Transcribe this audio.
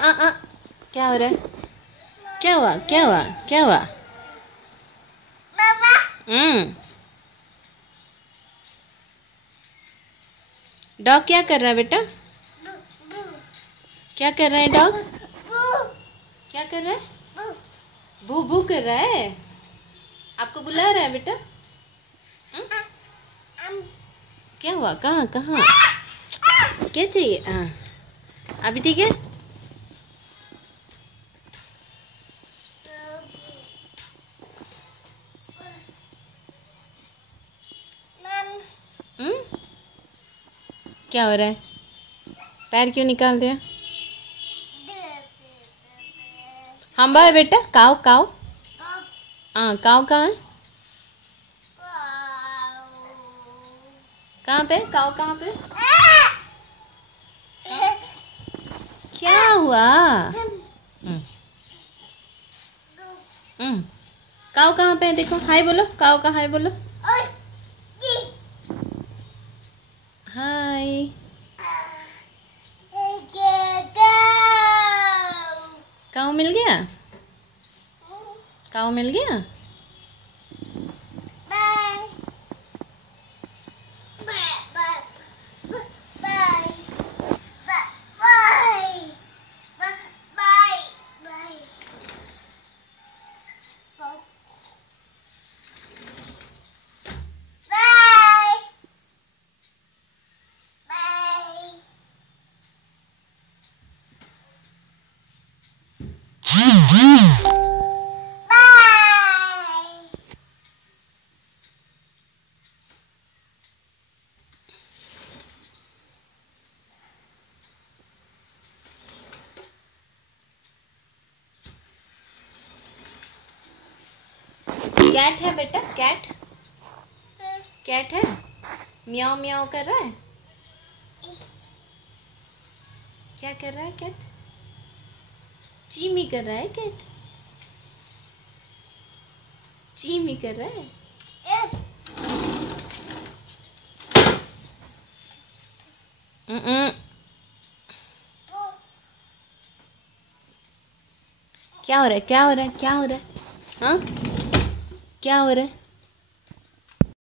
क्या हो रहा है? क्या हुआ? क्या हुआ? क्या हुआ? डॉग क्या कर रहा है बेटा? क्या कर रहा है डॉग? क्या कर रहा है? भू भू कर रहा है। आपको बुला रहा है बेटा? क्या हुआ? कहाँ कहाँ? क्या चाहिए? अभी ठीक है? क्या हो रहा है? पैर क्यों निकाल दिया? हाँ बाय बेटा। काव काव। काव कहाँ है? कहाँ पे? काव कहाँ पे? क्या हुआ? काव कहाँ पे है? देखो, हाय बोलो। काव का हाय बोलो। हाय। काव मिल गया? काव मिल गया? कैट है बेटा? कैट? कैट है? म्याओ म्याओ कर रहा है? क्या कर रहा है कैट? चीमी कर रहा है कैट? चीमी कर रहा है? क्या हो रहा है? क्या हो रहा है? क्या हो रहा है? हाँ, क्या हो रहा है?